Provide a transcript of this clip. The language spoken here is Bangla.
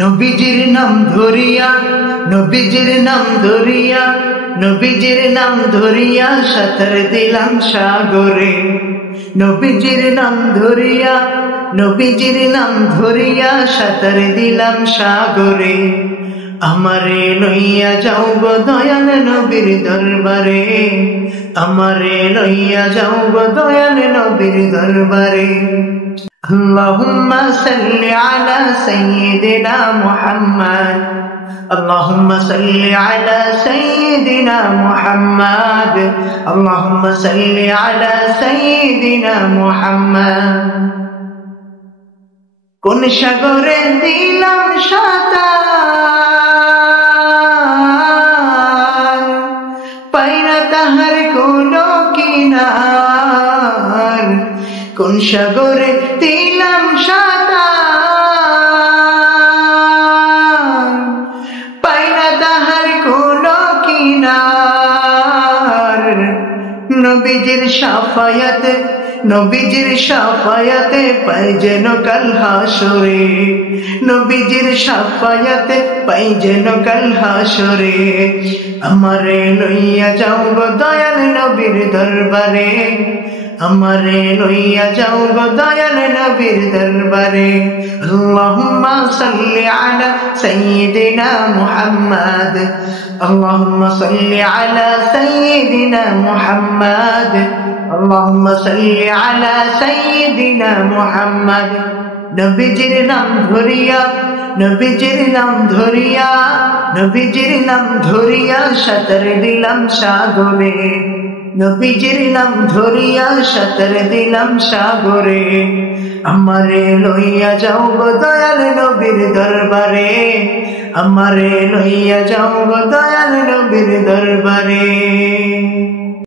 নবীজির নাম ধরিয়া, নবীজির নাম ধরিয়া, নবীজির নাম ধরিয়া সাঁতার দিলাম সাগরে। নবীজির নাম ধরিয়া, নবীজির নাম ধরিয়া সাঁতার দিলাম সাগরে। আমারে লইয়া যাও গো দয়াল নবীর দরবারে, আমারে লইয়া যাও গো দয়াল নবীর দরবারে। আল্লাহুম্মা সাল্লি আলা সাইয়্যিদিনা মুহাম্মদ, আল্লাহুম্মা সাল্লি আলা সাইয়্যিদিনা মুহাম্মদ, আল্লাহুম্মা সাল্লি আলা সাইয়্যিদিনা মুহাম্মদ। কোন সাগরে দিলাম সাঁতার, পাইনা তাহার কোনো কিনার। কোন সাগরে দিলাম সাঁতার, পাইনা তাহার কোনো কিনার। নবীজির শাফায়াতে, নবীজির শাফায়াতে পাই যেন কাল হাসরে, নবীজির শাফায়াতে পাই যেন কাল হাসরে। আমারে লইয়া যাও গো দয়াল নবীর দরবারে, আমারে লইয়া যাও গো দয়াল নবীর দরবারে। আল্লাহুম্মা সাল্লি আলা সাইয়্যিদিনা মুহাম্মদ, আল্লাহুম্মা সাল্লি আলা সাইয়্যিদিনা মুহাম্মদ, আল্লাহুম্মা সাল্লি আলা সাইয়্যিদিনা মুহাম্মদ। নবীজির নাম ধরিয়া, নবীজির নাম ধরিয়া, নবীজির নাম ধরিয়া সাঁতার দিলাম সাগরে। নবীজির নাম ধরিয়া সাঁতার দিলাম সাগরে। আমারে লইয়া যাও গো দয়াল নবীর দরবারে, আমারে লইয়া যাও গো দয়াল নবীর দরবারে।